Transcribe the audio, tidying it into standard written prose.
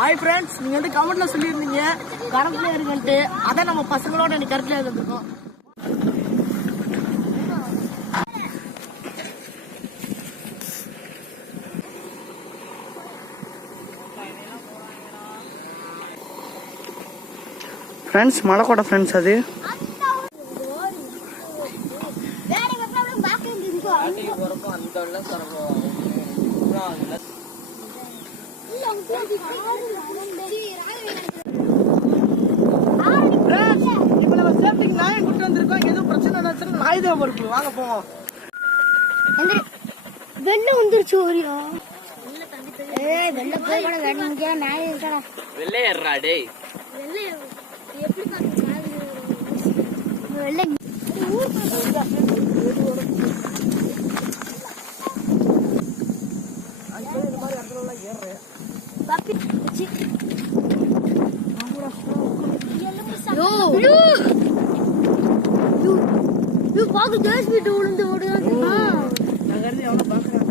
Hi friends, நீங்க வந்து கமெண்ட்ல சொல்லியிருந்தீங்க கரண்ட்ல இருக்குன்ட்டு. அதான் நம்ம பசங்களோட எனக்கு கரண்ட்ல இருந்திருக்கோம். ஃப்ரெண்ட்ஸ், மலைக்கோட்டை ஃப்ரெண்ட்ஸ் அது. இப்ப நம்ம சேஃப்டிக்கு நாயை கூட்டு வந்திருக்கோம். எதுவும் பிரச்சனை நாய் தான் பொறுப்பு. வாங்க போவோம். வெள்ளம் வந்துருச்சு ஓரியா. வெள்ள போய் கூட வெள்ள நாய் இருக்கடா. வெள்ள ஏறா டேய். வெள்ள எப்படி பாக்க வெள்ள ஊர் பாக்கு ஜேஸ்பி விழுந்து ஓடுது. நகர்ந்து எவ்வளவு பாக்குறேன்.